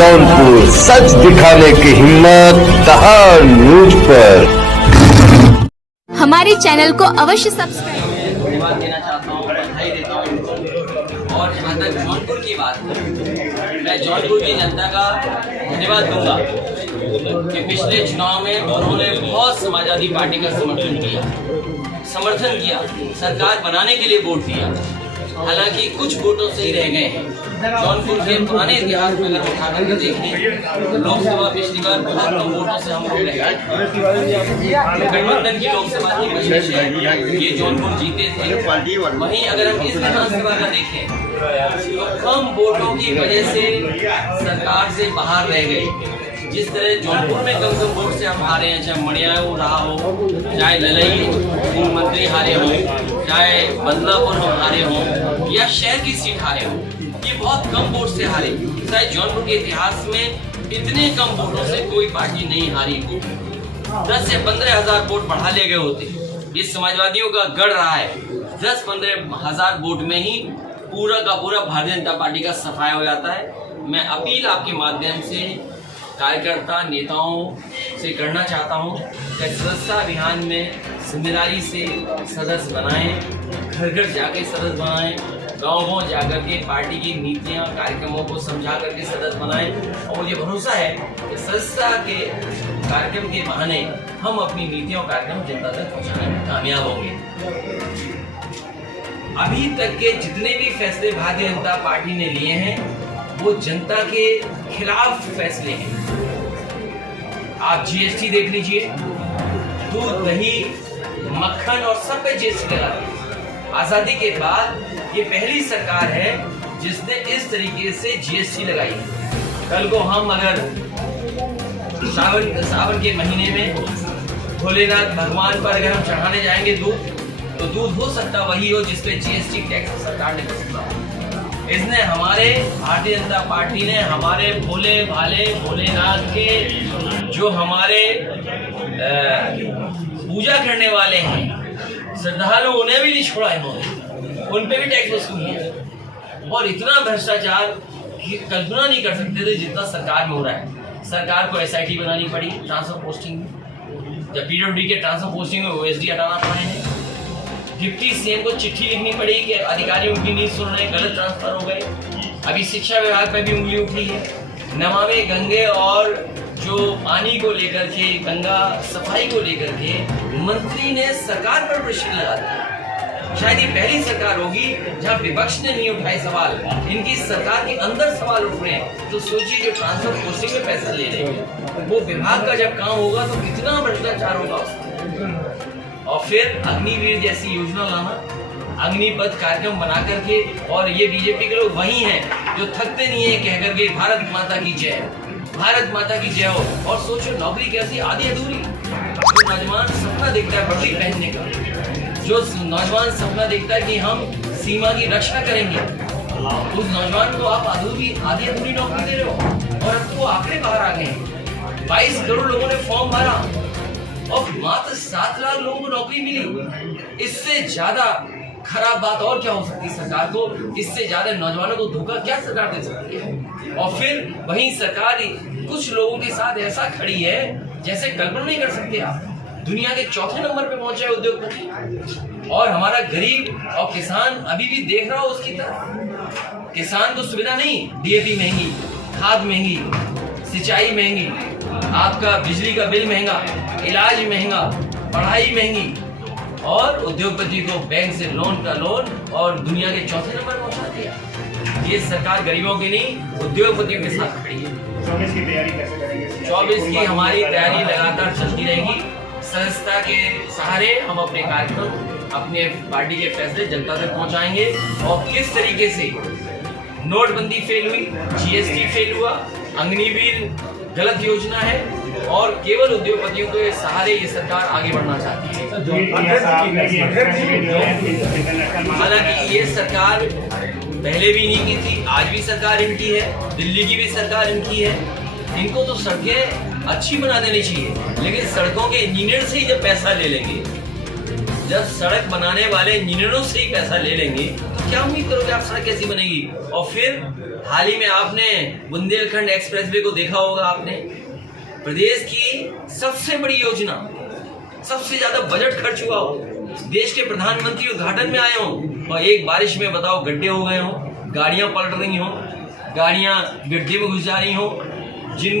जौनपुर, सच दिखाने की हिम्मत दहाड़ न्यूज पर। हमारे चैनल को अवश्य सब्सक्राइब। धन्यवाद देना चाहता हूँ, बधाई देता हूँ। और जहाँ तक जौनपुर की बात है, मैं जौनपुर की जनता का धन्यवाद दूंगा कि पिछले चुनाव में उन्होंने बहुत समाजवादी पार्टी का समर्थन किया, सरकार बनाने के लिए वोट दिया। हालांकि कुछ वोटों से ही रह गए हैं। जौनपुर के पुराने इतिहास में अगर उठा करके देखें, लोकसभा पिछली बार बहुत कम वोटों से हम रह गए। गठबंधन की लोकसभा की वजह से ये जौनपुर जीते थे। वहीं अगर हम इस विधानसभा का देखें तो कम वोटों की वजह से सरकार से बाहर रह गए। जिस तरह जौनपुर में कम वोट से हम हारे हैं, चाहे मड़ियाऊ रहा हो, चाहे ललई मंत्री हारे हो, चाहे बदलापुर हम हारे हो, या शहर की सीट हारे हो, ये बहुत कम वोट से हारे। शायद जौनपुर के इतिहास में इतने कम वोटों से कोई पार्टी नहीं हारी हो। 10 से 15 हजार वोट बढ़ा ले गए होते। ये समाजवादियों का गढ़ रहा है। 10-15 हजार वोट में ही पूरा का पूरा भारतीय जनता पार्टी का सफाया हो जाता है। मैं अपील आपके माध्यम से कार्यकर्ता नेताओं से करना चाहता हूं कि सदस्यता अभियान में जिम्मेदारी से सदस्य बनाएं, घर घर जाके सदस्य बनाएं, गाँव जाकर के पार्टी की नीतियां कार्यक्रमों को समझा करके सदस्य बनाएं। और मुझे भरोसा है कि सदस्यता के कार्यक्रम के बहाने हम अपनी नीतियों कार्यक्रम जनता तक पहुँचाने में कामयाब होंगे। अभी तक के जितने भी फैसले भारतीय जनता पार्टी ने लिए हैं वो जनता के खिलाफ फैसले हैं। आप जीएसटी देख लीजिए, दूध, दही, मक्खन और सब पे जीएसटी लगा दी। आजादी के बाद ये पहली सरकार है जिसने इस तरीके से जीएसटी लगाई। कल को हम अगर सावन के महीने में भोलेनाथ भगवान पर अगर हम चढ़ाने जाएंगे दूध, तो दूध हो सकता वही हो जिसपे जीएसटी टैक्स सरकार ने वसूला। इसने हमारे भारतीय जनता पार्टी ने हमारे भोले भाले भोलेनाथ के जो हमारे पूजा करने वाले हैं श्रद्धालु, उन्हें भी नहीं छोड़ा इन्होंने, उन पे भी टैक्स वसूल किया। और इतना भ्रष्टाचार कल्पना नहीं कर सकते थे जितना सरकार में हो रहा है। सरकार को एसआईटी बनानी पड़ी ट्रांसफर पोस्टिंग में, जब पीडब्ल्यूडी के ट्रांसफर पोस्टिंग में ओएसडी हटाना पड़े हैं। डिप्टी सीएम को चिट्ठी लिखनी पड़ी कि अधिकारी उनकी नहीं सुन रहे, गलत ट्रांसफर हो गए। अभी शिक्षा विभाग पे भी उंगली उठी है। नमामि गंगे और जो पानी को लेकर के, गंगा सफाई को लेकर के मंत्री ने सरकार पर प्रश्न लगा दिया। शायद ये पहली सरकार होगी जहां विपक्ष ने नहीं उठाए सवाल, इनकी सरकार के अंदर सवाल उठ रहे हैं। तो सोचिए जो ट्रांसफर पोस्टिंग में पैसा ले रहे हैं वो विभाग का जब काम होगा तो कितना भ्रष्टाचार होगा उसका। और फिर अग्निवीर जैसी योजना लाना, अग्निपथ कार्यक्रम बना करके। और ये बीजेपी के लोग वही हैं जो थकते नहीं है कह करके भारत माता की जय, भारत माता की जय हो। और सोचो नौकरी कैसी आधी अधूरी। जो नौजवान सपना देखता है वर्दी पहनने का, जो नौजवान सपना देखता है कि हम सीमा की रक्षा करेंगे, उस नौजवान को आप आधी अधूरी नौकरी दे रहे हो। और अब तो आंकड़े बाहर आ गए हैं, 22 करोड़ लोगों ने फॉर्म भरा और मात्र 7 लाख लोगों को नौकरी मिली। इससे ज्यादा खराब बात और क्या हो सकती है सरकार को? इससे ज्यादा नौजवानों को धोखा क्या सरकार दे सकती है? और फिर वही सरकार कुछ लोगों के साथ ऐसा खड़ी है जैसे कल्पना नहीं कर सकते आप। दुनिया के 4थे नंबर पे पहुंचा है उद्योगपति, और हमारा गरीब और किसान अभी भी देख रहा हो उसकी तरफ। किसान को सुविधा नहीं, डीएपी महंगी, खाद महंगी, सिंचाई महंगी, आपका बिजली का बिल महंगा, इलाज महंगा, पढ़ाई महंगी, और उद्योगपति को बैंक से लोन का लोन, और दुनिया के 4थे नंबर पहुंचा दिया। ये सरकार गरीबों की नहीं उद्योगपतियों के साथ खड़ी है। 24 की तैयारी कैसे करेंगे? 24 की हमारी तैयारी लगातार चलती रहेगी। सदस्यता के सहारे हम अपने कार्यक्रम, अपने पार्टी के फैसले जनता तक पहुंचाएंगे। और किस तरीके से नोटबंदी फेल हुई, जीएसटी फेल हुआ, अग्निवीर गलत योजना है, और केवल उद्योगपतियों के सहारे ये सरकार आगे बढ़ना चाहती है। हालांकि ये सरकार पहले भी इन्हीं की थी, आज भी सरकार इनकी है, दिल्ली की भी सरकार इनकी है। इनको तो सड़कें अच्छी बना देनी चाहिए, लेकिन सड़कों के इंजीनियर से ही जब पैसा ले लेंगे, जब सड़क बनाने वाले इंजीनियरों से ही पैसा ले लेंगे, तो क्या उम्मीद करोगे आप सड़क कैसी बनेगी? और फिर हाल ही में आपने बुंदेलखंड एक्सप्रेसवे को देखा होगा आपने। प्रदेश की सबसे बड़ी योजना, सबसे ज्यादा बजट खर्च हुआ हो, देश के प्रधानमंत्री उद्घाटन में आए हो और एक बारिश में बताओ गड्ढे हो गए हो, गाड़ियां पलट रही हो, गाड़ियां गड्ढे में घुस जा रही हो, जिन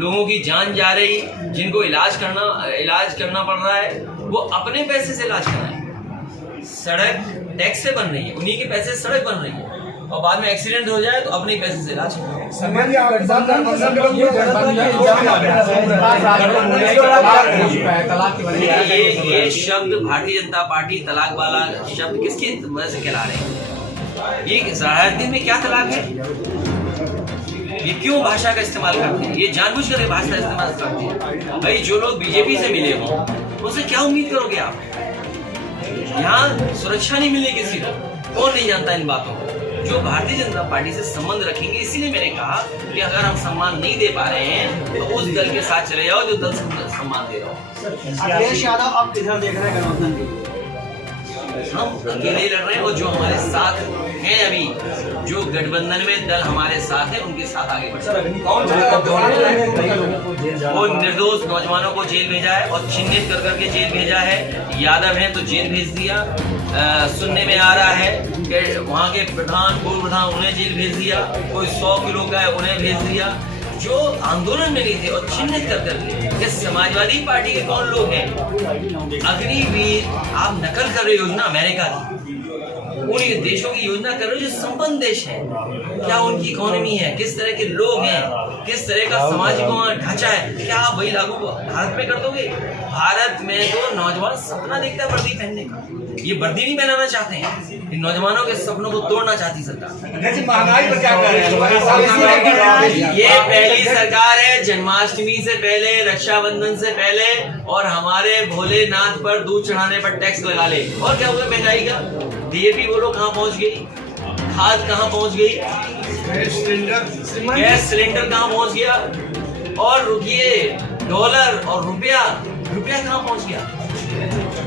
लोगों की जान जा रही, जिनको इलाज करना पड़ रहा है, वो अपने पैसे से इलाज कराएं। सड़क टैक्स से बन रही है, उन्हीं के पैसे से सड़क बन रही है, और बाद में एक्सीडेंट हो जाए तो अपने पैसे से इलाज कराएं। ये शब्द भारतीय जनता पार्टी तलाक वाला शब्द किसकी वजह से कहला रहे हैं? ये राजनीति में क्या तलाक है? ये क्यों भाषा का इस्तेमाल करते हैं? ये जानबूझकर ये भाषा का इस्तेमाल करते हैं। भाई जो लोग बीजेपी से मिले हों उनसे क्या उम्मीद करोगे आप? यहाँ सुरक्षा नहीं मिली किसी को, कौन नहीं जानता इन बातों को। जो भारतीय जनता पार्टी से संबंध रखेंगे, इसीलिए मैंने कहा कि अगर हम सम्मान नहीं दे पा रहे हैं तो उस दल के साथ चले जाओ जो दल सम्मान दे रहा हो। अखिलेश यादव आप किधर देख रहे हैं गठबंधन की? हम अकेले लड़ रहे हैं और जो हमारे साथ हैं अभी, जो गठबंधन में दल हमारे साथ है, उनके साथ आगे बढ़े। वो निर्दोष नौजवानों को जेल भेजा है और चिन्हित कर करके जेल भेजा है। यादव हैं तो जेल भेज दिया। सुनने में आ रहा है कि वहाँ के पूर्व प्रधान उन्हें जेल भेज दिया, कोई 100 किलो का है उन्हें भेज दिया। जो आंदोलन में नहीं थे और चिन्हित कर करके, ये समाजवादी पार्टी के कौन लोग हैं? अग्निवीर आप नकल कर रहे हो योजना अमेरिका की, उन देशों की योजना कर रहे हो जो संपन्न देश है। क्या उनकी इकोनॉमी है, किस तरह के लोग हैं, किस तरह का सामाजिक ढांचा है, क्या आप वही लागू भारत में कर दोगे? भारत में तो नौजवान सपना देखता है वर्दी पहनने का, ये वर्दी नहीं पहनाना चाहते हैं। इन नौजवानों के सपनों को तोड़ना चाहती सरकार। महंगाई पर क्या कर रहे हैं? ये पहली सरकार है जन्माष्टमी से पहले, रक्षाबंधन से पहले, और हमारे भोलेनाथ पर दूध चढ़ाने पर टैक्स लगा ले। और क्या होगा महंगाई का? डीएपी बोलो कहाँ पहुंच गई, खाद कहाँ पहुंच गई, गैस सिलेंडर कहाँ पहुंच गया, और रुकिए डॉलर और रुपया कहाँ पहुंच गया?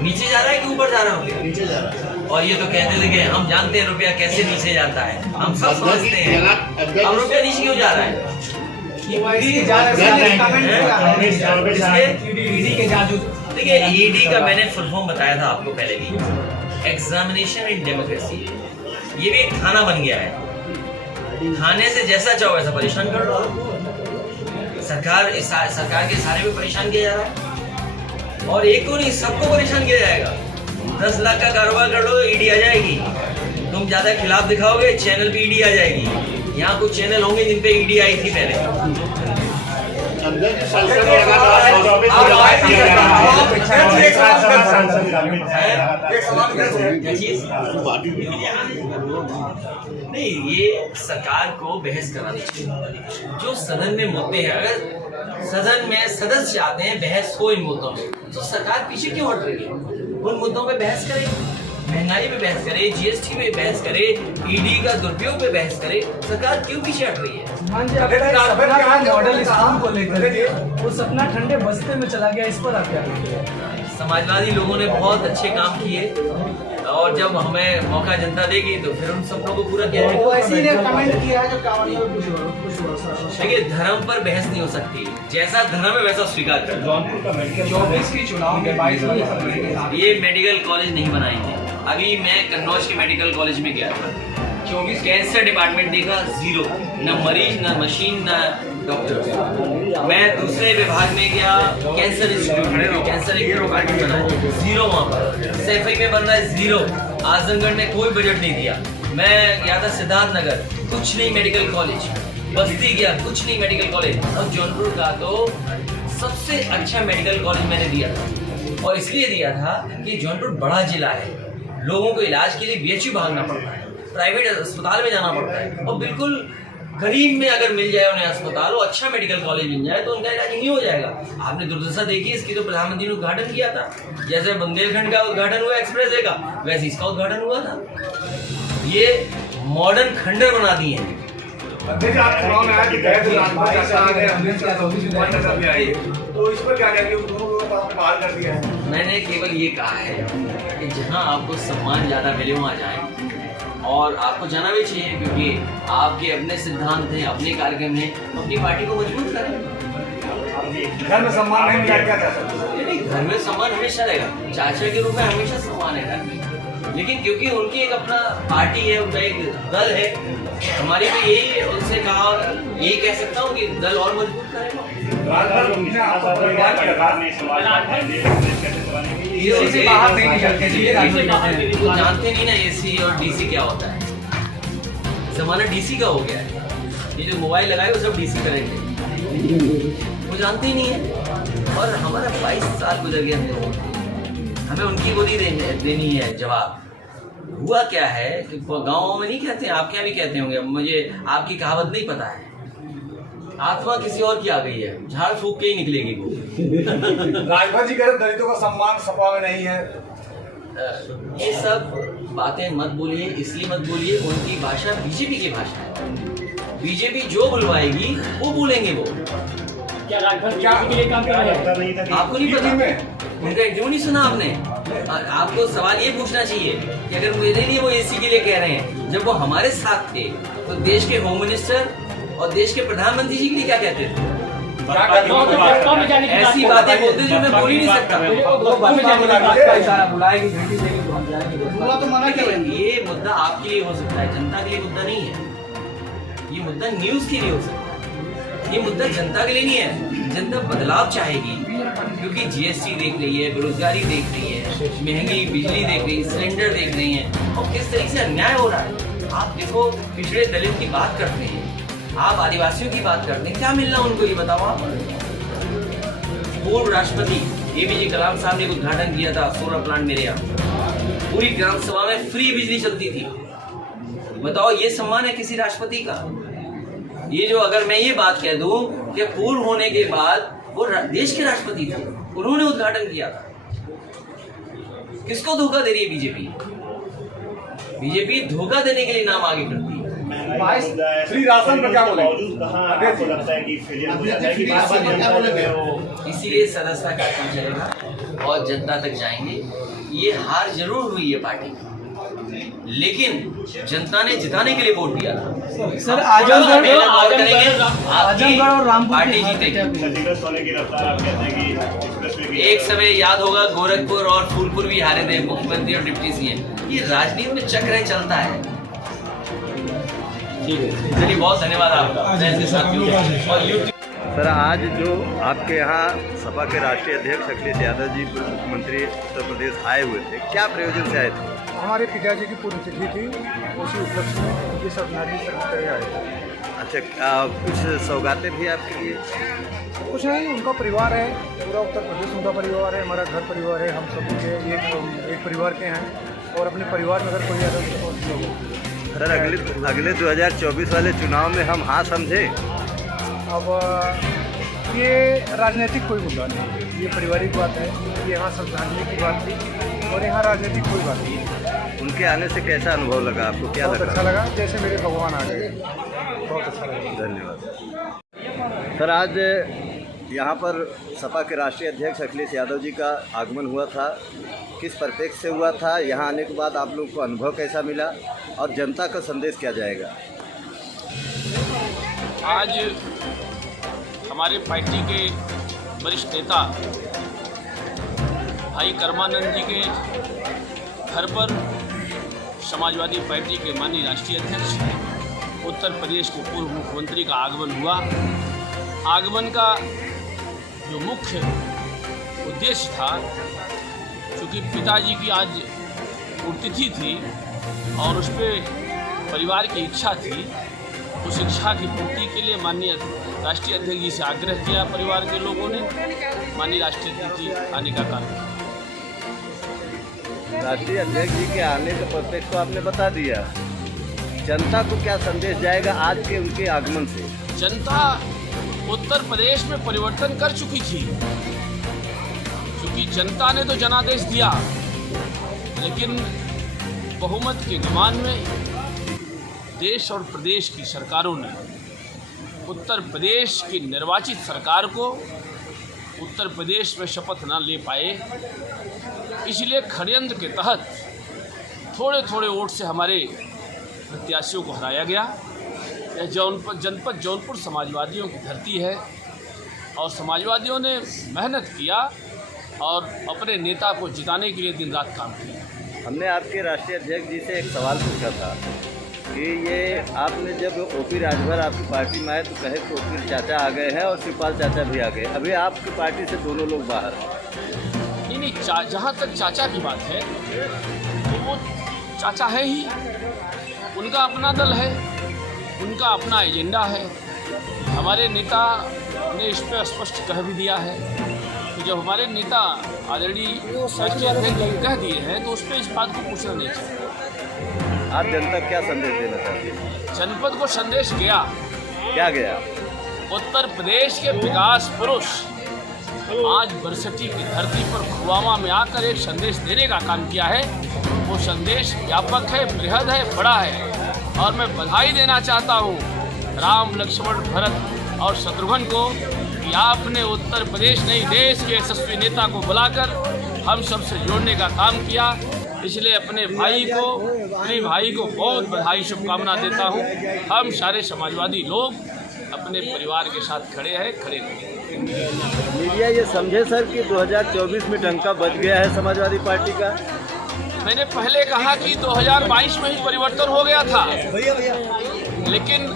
नीचे जा रहा है कि ऊपर जा रहा है? नीचे जा रहा है। और ये तो कहते थे कि हम जानते हैं रुपया कैसे नीचे जाता है, हम सब समझते हैं। अब रुपया नीचे क्यों जा रहा है? देखिए ईडी का मैंने फुल फॉर्म बताया था आपको पहले भी, एग्जामिनेशन इन डेमोक्रेसी। ये भी एक थाना बन गया है, थाने से जैसा चाहो वैसा परेशान कर लो। सरकार के सारे में परेशान किया जा रहा है, और एक को नहीं सबको परेशान किया जाएगा। 10 लाख का कारोबार कर लो ईडी आ जाएगी, तुम ज्यादा खिलाफ दिखाओगे चैनल पे ईडी आ जाएगी। यहाँ कुछ चैनल होंगे जिन पे ईडी आई थी पहले। नहीं, ये सरकार को बहस करानी चाहिए। जो सदन में मुद्दे हैं, अगर सदन में सदस्य आते हैं बहस हो इन मुद्दों में, तो सरकार पीछे क्यों हट रही है? उन मुद्दों पे बहस करे, महंगाई पे बहस करे, जीएसटी पे बहस करे, ईडी का दुरुपयोग पे बहस करे। सरकार क्यों पीछे हट रही है? मॉडल स्कूल को लेकर वो सपना ठंडे बस्ते में चला गया, इस पर आप क्या कहते हैं? समाजवादी लोगों ने बहुत अच्छे काम किए, और जब हमें मौका जनता देगी तो फिर उन सपनों को पूरा किया जाएगा। देखिए धर्म पर बहस नहीं हो सकती, जैसा धर्म है वैसा स्वीकार कर। 24 की चुनाव में 22 ये मेडिकल कॉलेज नहीं बनाएंगे। अभी मैं कन्नौज के मेडिकल कॉलेज में गया था, 24 कैंसर डिपार्टमेंट देखा, 0, न मरीज न मशीन न डॉक्टर। मैं दूसरे विभाग में गया, कैंसर इंस्टीट्यूट, कैंसर एक डिपार्टमेंट बना है, 0 वहाँ पर। सैफई में बन रहा है 0। आजमगढ़ में कोई बजट नहीं दिया। मैं गया था सिद्धार्थ नगर, कुछ नहीं मेडिकल कॉलेज। बस्ती गया, कुछ नहीं मेडिकल कॉलेज। और जौनपुर का तो सबसे अच्छा मेडिकल कॉलेज मैंने दिया था, और इसलिए दिया था कि जौनपुर बड़ा जिला है, लोगों को इलाज के लिए बीएचयू भागना पड़ता है, प्राइवेट अस्पताल में जाना पड़ता है, और बिल्कुल गरीब में अगर मिल जाए उन्हें अस्पताल और अच्छा मेडिकल कॉलेज मिल जाए तो उनका इलाज नहीं हो जाएगा। आपने दुर्दशा देखी, इसकी तो प्रधानमंत्री ने उद्घाटन किया था। जैसे बुंदेलखंड का उद्घाटन हुआ एक्सप्रेसवे का, वैसे इसका उद्घाटन हुआ था। ये मॉडर्न खंडर बना दिए हैं। मैंने केवल ये कहा है कि जहां आपको सम्मान ज्यादा मिले वहां जाए। और आपको जाना भी चाहिए, क्योंकि आपके अपने सिद्धांत हैं, अपने कार्यक्रम हैं, तो अपनी पार्टी को मजबूत करें। घर में सम्मान नहीं मिला क्या चाचा? नहीं, घर में सम्मान हमेशा रहेगा, चाचा के रूप में हमेशा सम्मान है घर में, लेकिन क्योंकि उनकी एक अपना पार्टी है, उनका एक दल है, हमारी तो यही उनसे कहा, यही कह सकता हूँ कि दल और मजबूत करेगा। एसी से बाहर नहीं निकलते जी, वो जानते नहीं ना एसी और डीसी क्या होता है। जमाना डीसी का हो गया है, ये जो मोबाइल लगाए वो सब डीसी करेंगे, वो जानते ही नहीं है। और हमारा 22 साल गुजर गया, हमें उनकी बोली देनी है जवाब। हुआ क्या है कि गाँव में नहीं कहते हैं, आपके यहाँ भी कहते होंगे, मुझे आपकी कहावत नहीं पता है, आत्मा किसी और की आ गई है, झाड़ फूक के ही निकलेगी वो। राजभर जी कह रहे दलितों का सम्मान सपा में नहीं है। ये सब बातें मत बोलिए, इसलिए मत बोलिए, उनकी भाषा बीजेपी की भाषा है, बीजेपी जो बुलवाएगी वो बोलेंगे वो। क्या राजभर के लिए काम कर रहे हैं? आपको नहीं पता, उनका इंटरव्यू नहीं सुना आपने? आपको सवाल ये पूछना चाहिए कि अगर मेरे लिए वो एसी के लिए कह रहे हैं, जब वो हमारे साथ थे तो देश के होम मिनिस्टर और देश के प्रधानमंत्री जी के लिए क्या कहते थे? ऐसी बातें बोलते जो मैं बोल ही नहीं सकता। ये मुद्दा आपके लिए हो सकता है, जनता के लिए मुद्दा नहीं है। ये मुद्दा न्यूज के लिए हो सकता है, ये मुद्दा जनता के लिए नहीं है। जनता बदलाव चाहेगी, क्योंकि जीएसटी देख रही है, बेरोजगारी देख रही है, महंगी बिजली देख रही है, सिलेंडर देख रही है, और किस तरीके से अन्याय हो रहा है। आप देखो, पिछड़े दलित की बात करते हैं, आप आदिवासियों की बात करते हैं, क्या मिलना उनको, ये बताओ आप। पूर्व राष्ट्रपति एपीजे कलाम साहब ने उद्घाटन किया था सोलर प्लांट मेरे यहाँ, पूरी ग्राम सभा में फ्री बिजली चलती थी। बताओ, ये सम्मान है किसी राष्ट्रपति का? ये जो अगर मैं ये बात कह दूं कि पूर्व होने के बाद वो देश के राष्ट्रपति थे, उन्होंने उद्घाटन किया था, किसको धोखा दे रही है बीजेपी? बीजेपी धोखा देने के लिए नाम आगे करती है। फ्री राशन पर क्या बोले? इसीलिए सदस्यता कार्यक्रम चलेगा और जनता तक जाएंगे। ये हार जरूर हुई है पार्टी, लेकिन जनता ने जिताने के लिए वोट दिया था। सर, आजमगढ़ और रामपुर पार्टी जीतेगी। एक समय याद होगा, गोरखपुर और फूलपुर भी हारे थे मुख्यमंत्री और डिप्टी सीएम। ये राजनीति में चक्र चलता है। ठीक है, चलिए, बहुत धन्यवाद आपका। सर, आज जो आपके यहाँ सपा के राष्ट्रीय अध्यक्ष अखिलेश यादव जी मुख्यमंत्री उत्तर प्रदेश आए हुए थे, क्या प्रयोजन से आए थे? हमारे पिताजी की पुण्यतिथि थी, उसी उपलक्ष्य में ये सब नागरिक तरह आए थे। अच्छा, कुछ सौगातें भी आपके लिए? कुछ नहीं, उनका परिवार है, पूरा उत्तर प्रदेश उनका परिवार है, हमारा घर परिवार है, हम सब के एक परिवार के हैं, और अपने परिवार में अगर कोई आता तो सर, अगले 2024 वाले चुनाव में हम हाँ समझे? अब ये राजनीतिक कोई मुद्दा नहीं, ये पारिवारिक बात है, ये यहाँ श्रद्धांजलि की बात थी, और यहाँ राजनीतिक कोई बात नहीं। उनके आने से कैसा अनुभव लगा आपको, क्या बहुत लगा? अच्छा लगा, जैसे मेरे भगवान आ गए, बहुत अच्छा लगा। धन्यवाद। सर, आज यहाँ पर सपा के राष्ट्रीय अध्यक्ष अखिलेश यादव जी का आगमन हुआ था, किस परिप्रेक्ष्य से हुआ था? यहाँ आने के बाद आप लोगों को अनुभव कैसा मिला और जनता का संदेश क्या जाएगा? आज हमारे पार्टी के वरिष्ठ नेता भाई कर्मानंद जी के घर पर समाजवादी पार्टी के माननीय राष्ट्रीय अध्यक्ष उत्तर प्रदेश के पूर्व मुख्यमंत्री का आगमन हुआ। आगमन का जो मुख्य उद्देश्य था, चूँकि पिताजी की आज पुण्यतिथि थी और उस पर परिवार की इच्छा थी, उस इच्छा की पूर्ति के लिए माननीय राष्ट्रीय अध्यक्ष जी से आग्रह किया परिवार के लोगों ने, माननीय राष्ट्रीय अध्यक्ष जी आने का कारण। राष्ट्रीय अध्यक्ष जी के आने का परिप्रेक्ष्य तो आपने बता दिया, जनता को क्या संदेश जाएगा आज के उनके आगमन से? जनता उत्तर प्रदेश में परिवर्तन कर चुकी थी, क्योंकि जनता ने तो जनादेश दिया, लेकिन बहुमत के गुमान में देश और प्रदेश की सरकारों ने उत्तर प्रदेश की निर्वाचित सरकार को उत्तर प्रदेश में शपथ न ले पाए, इसलिए षड्यंत्र के तहत थोड़े थोड़े वोट से हमारे प्रत्याशियों को हराया गया। यह जनपद जौनपुर समाजवादियों की धरती है और समाजवादियों ने मेहनत किया और अपने नेता को जिताने के लिए दिन रात काम किया। हमने आपके राष्ट्रीय अध्यक्ष जी से एक सवाल पूछा था कि ये आपने जब ओपी राजभर आपकी पार्टी में आए तो कहे कि ओपी चाचा आ गए हैं और शिवपाल चाचा भी आ गए, अभी आपकी पार्टी से दोनों लोग बाहर हैं। नहीं, जहाँ तक चाचा की बात है तो वो चाचा है ही, उनका अपना दल है, उनका अपना एजेंडा है। हमारे नेता ने इस पर स्पष्ट कह भी दिया है कि जब हमारे नेता आदरणीय राष्ट्रीय अध्यक्ष जी कह दिए हैं तो उस पर इस बात को पूछना नहीं चाहिए। आप जनता को क्या संदेश देना चाहते हैं? जनपद को संदेश गया, क्या गया? उत्तर प्रदेश के विकास पुरुष आज बरसठी की धरती पर खुवामा में आकर एक संदेश देने का काम किया है। वो संदेश व्यापक है, बृहद है, बड़ा है और मैं बधाई देना चाहता हूँ राम, लक्ष्मण, भरत और शत्रुघ्न को कि आपने उत्तर प्रदेश नहीं देश के यशस्वी नेता को बुलाकर हम सबसे जोड़ने का काम किया। इसलिए अपने भाई को बहुत बधाई, शुभकामना देता हूँ। हम सारे समाजवादी लोग अपने परिवार के साथ खड़े रहेंगे। मीडिया ये समझे सर कि 2024 में डंका बज गया है समाजवादी पार्टी का? मैंने पहले कहा कि 2022 में ही परिवर्तन हो गया था, लेकिन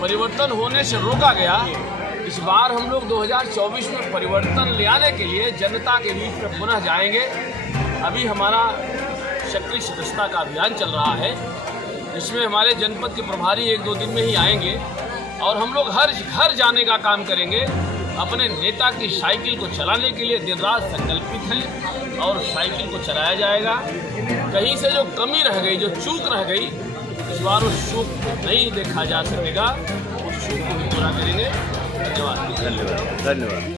परिवर्तन होने से रोका गया। इस बार हम लोग 2024 में परिवर्तन ले आने के लिए जनता के बीच में पुनः जाएंगे। अभी हमारा सक्रिय सदस्यता का अभियान चल रहा है, जिसमें हमारे जनपद के प्रभारी 1-2 दिन में ही आएंगे और हम लोग हर घर जाने का काम करेंगे। अपने नेता की साइकिल को चलाने के लिए दिन रात संकल्पित हैं और साइकिल को चलाया जाएगा। कहीं से जो कमी रह गई, जो चूक रह गई, इस बार उस चूक को नहीं देखा जा सकेगा, उस चूक को भी पूरा करेंगे। धन्यवाद। धन्यवाद।